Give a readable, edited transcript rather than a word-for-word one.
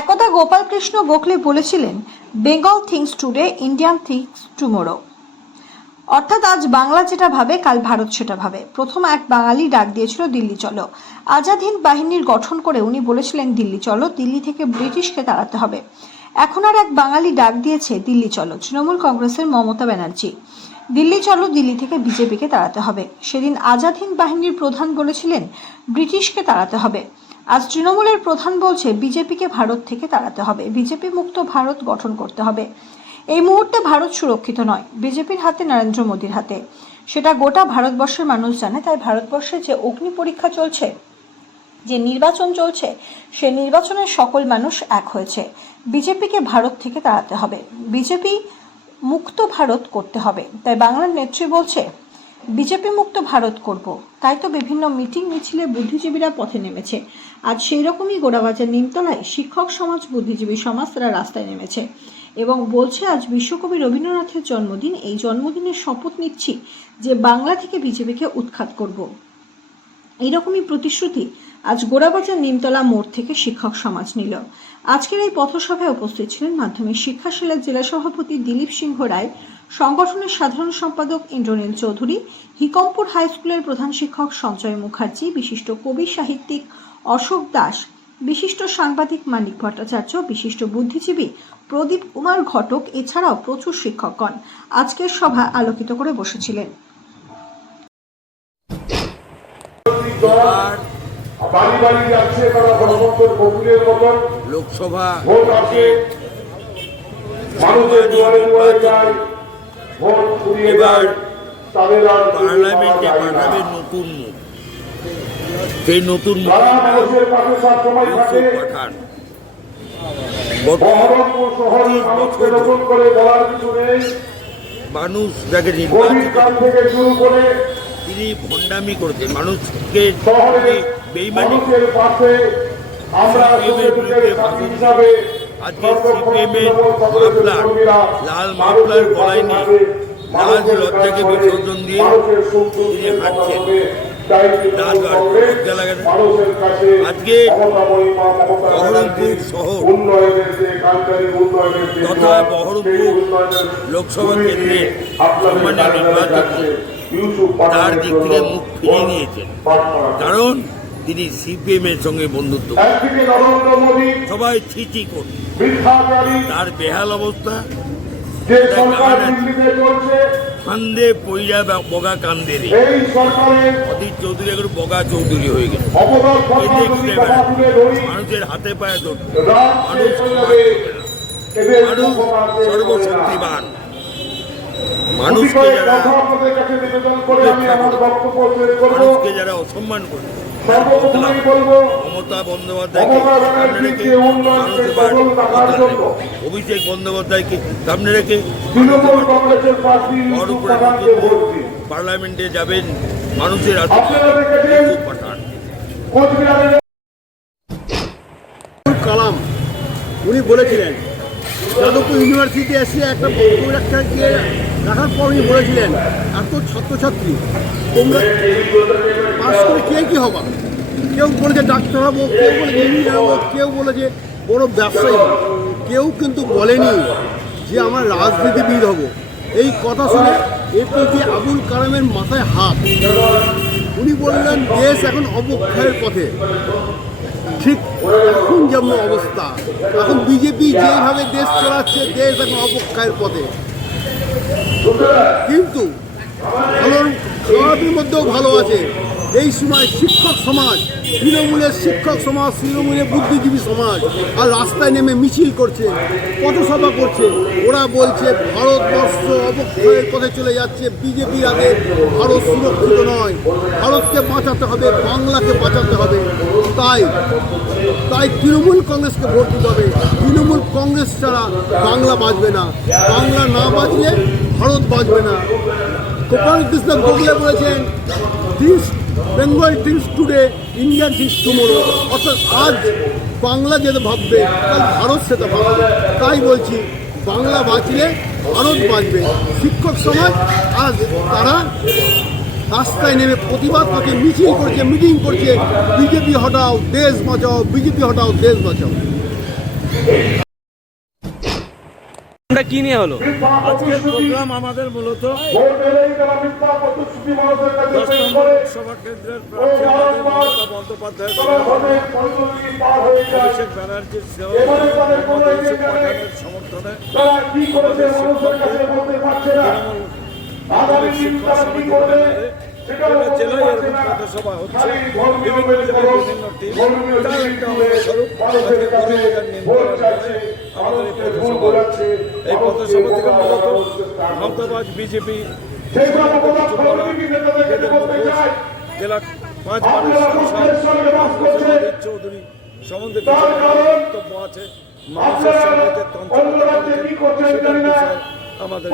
একদা গোপালকৃষ্ণ গোখলে বলেছিলেন, Bengal things today, Indian things tomorrow. অর্থাৎ আজ বাংলা যেটা ভাবে কাল ভারত সেটা ভাবে। প্রথম এক বাঙালি ডাক দিয়েছিল দিল্লি চলো। আজাদ হিন্দ বাহিনীর গঠন করে উনি বলেছিলেন দিল্লি চলো, দিল্লি থেকে ব্রিটিশকে তাড়াতে হবে। এখন আর এক বাঙালি ডাক দিয়েছে দিল্লি চলো, তৃণমূল কংগ্রেসের মমতা ব্যানার্জি। দিল্লি চলো, দিল্লি থেকে বিজেপিকে তাড়াতে হবে। সেদিন আজাদ হিন্দ বাহিনীর প্রধান বলেছিলেন ব্রিটিশকে তাড়াতে হবে। আজ তৃণমূলের প্রধান বলছে বিজেপিকে ভারত থেকে তাড়াতে হবে, বিজেপি মুক্ত ভারত গঠন করতে হবে। এই মুহূর্তে ভারত সুরক্ষিত নয়, বিজেপির হাতে, নরেন্দ্র মোদীর হাতে। সেটা গোটা ভারতবর্ষের মানুষ জানে। তাই ভারতবর্ষে যে অগ্নি পরীক্ষা চলছে, যে নির্বাচন চলছে, সে নির্বাচনের সকল মানুষ এক হয়েছে। বিজেপিকে ভারত থেকে তাড়াতে হবে, বিজেপি মুক্ত ভারত করতে হবে। তাই বাংলার নেত্রী বলছে বিজেপি মুক্ত ভারত করব। তাই তো বিভিন্ন মিটিং মিছিলে বুদ্ধিজীবীরা পথে নেমেছে। আজ সেই রকমই গোড়াবাজার নিমতলায় শিক্ষক সমাজ, বুদ্ধিজীবী সমাজ তারা রাস্তায় নেমেছে এবং বলছে আজ বিশ্বকবি রবীন্দ্রনাথের জন্মদিন। এই জন্মদিনের শপথ নিচ্ছি যে বাংলা থেকে বিজেপিকে উৎখাত করব। এইরকমই প্রতিশ্রুতি আজ গোড়াবাজার নিমতলা মোড় থেকে শিক্ষক সমাজ নিল। আজকের এই পথসভায় উপস্থিত ছিলেন মাধ্যমিক শিক্ষা সেলের জেলা সভাপতি দিলীপ সিংহ রায়, সংগঠনের সাধারণ সম্পাদক ইন্দ্রনীল চৌধুরী, হিকমপুর হাই স্কুলের প্রধান শিক্ষক সঞ্জয় মুখার্জি, বিশিষ্ট কবি সাহিত্যিক অশোক দাস, বিশিষ্ট সাংবাদিক মানিক ভট্টাচার্য, বিশিষ্ট বুদ্ধিজীবী প্রদীপ কুমার ঘটক, এছাড়াও প্রচুর শিক্ষকগণ আজকের সভা আলোকিত করে বসেছিলেন। লোকসভা এবার পার্লামেন্টে পাঠাবে নতুন মুখ। সেই নতুন পাঠান মানুষ যাকে নির্বাচিত তিনি ভণ্ডামি করেছেন, মানুষকে বেইমানি আজকে সিপিএমের মাফলার, লাল মাফলার গলায় নিয়ে লাজ লজ্জাকে বিসর্জন দিয়ে তিনি হাঁটছেন। আজকে বহরমপুর শহর তথা বহরমপুর লোকসভা কেন্দ্রে সম্মানীয় নির্বাচক তার দিক থেকে মুখ ফিরিয়ে নিয়েছেন, কারণ তিনি সিপিএম এর সঙ্গে বন্ধুত্ব। সবাই ছিচি করছে তার বেহাল অবস্থা। কান্দে পইয়া বগা কান্দে রে, অধীর চৌধুরী এখন বগা চৌধুরী হয়ে গেছে। মানুষের হাতে পায়ে ধরছে, মানুষ সর্বশক্তিমান। মানুষকে যারা অসম্মান করে, মমতা বন্দ্যোপাধ্যায়কে সামনে রেখে অভিষেক বন্দ্যোপাধ্যায়কে সামনে রেখে পার্লামেন্টে যাবেন, মানুষের হাতে পাঠান। কালাম উনি বলেছিলেন, যাদবপুর ইউনিভার্সিটি এসে একটা বক্তব্য রাখার পর উনি বলেছিলেন, এত ছাত্রছাত্রী তোমরা পাস করে কে কী হবা? কেউ বলেছে ডাক্তার হবো, কেউ বলে ইঞ্জিনিয়ার হবো, কেউ বলেছে বড় ব্যবসায়ী হবো, কেউ কিন্তু বলেনি যে আমার রাজনীতিবিদ হব। এই কথা শুনে এপিজে আবুল কালামের মাথায় হাত। উনি বললেন দেশ এখন অবক্ষয়ের পথে। ঠিক এখন যেমন অবস্থা, এখন বিজেপি যেভাবে দেশ চালাচ্ছে, দেশ এখন অবক্ষয়ের পথে। কিন্তু খারাপের মধ্যেও ভালো আছে। এই সময় শিক্ষক সমাজ, তৃণমূলের শিক্ষক সমাজ, তৃণমূলের বুদ্ধিজীবী সমাজ আর রাস্তায় নেমে মিছিল করছে, পথসভা করছে। ওরা বলছে ভারতবর্ষ অবক্ষয়ের পথে চলে যাচ্ছে, বিজেপি আগে, ভারত সুরক্ষিত নয়, ভারতকে বাঁচাতে হবে, বাংলাকে বাঁচাতে হবে। তাই তৃণমূল কংগ্রেসকে ভোট দিতে হবে। তৃণমূল কংগ্রেস ছাড়া বাংলা বাঁচবে না, বাংলা না বাঁচলে ভারত বাঁচবে না। গোপালকৃষ্ণ গোখলে বলেছেন Bengal things today, Indian things tomorrow. অর্থাৎ আজ বাংলা যেটা ভাববে কাল ভারত সেটা ভাববে। তাই বলছি বাংলা বাঁচলে ভারত বাঁচবে। শিক্ষক সমাজ আজ তারা রাস্তায় নেমে প্রতিবাদ করছে, মিছিল করছে, মিটিং করছে, বিজেপি হটাও দেশ বাঁচাও, বিজেপি হটাও দেশ বাঁচাও। আমরা কি নিয়ে হলো? আজকের প্রোগ্রাম আমাদের মূলত লোকসভা কেন্দ্রের প্রার্থী আমাদের মমতা বন্দ্যোপাধ্যায়ের অভিষেক ব্যানার্জির পাঠানের সমর্থনে আমাদের তৃণমূল শিক্ষক সমিতির ব্যানারে গোটা জেলায় এরকম পথসভা হচ্ছে, বিভিন্ন জেলায় বিভিন্ন টিম, তার একটা অংশস্বরূপ আজকে করিমগঞ্জ নিমতলায় আমাদের এই পথসভা হচ্ছে। এই পথসভা থেকে মূলত মমতাবাজ বিজেপি জেলা 5 বারের সাংসদ চৌধুরী সম্বন্ধে কিছু বক্তব্য আছে, মানুষের সঙ্গে যে তন্ত্রতা সেটার বিষয় আমাদের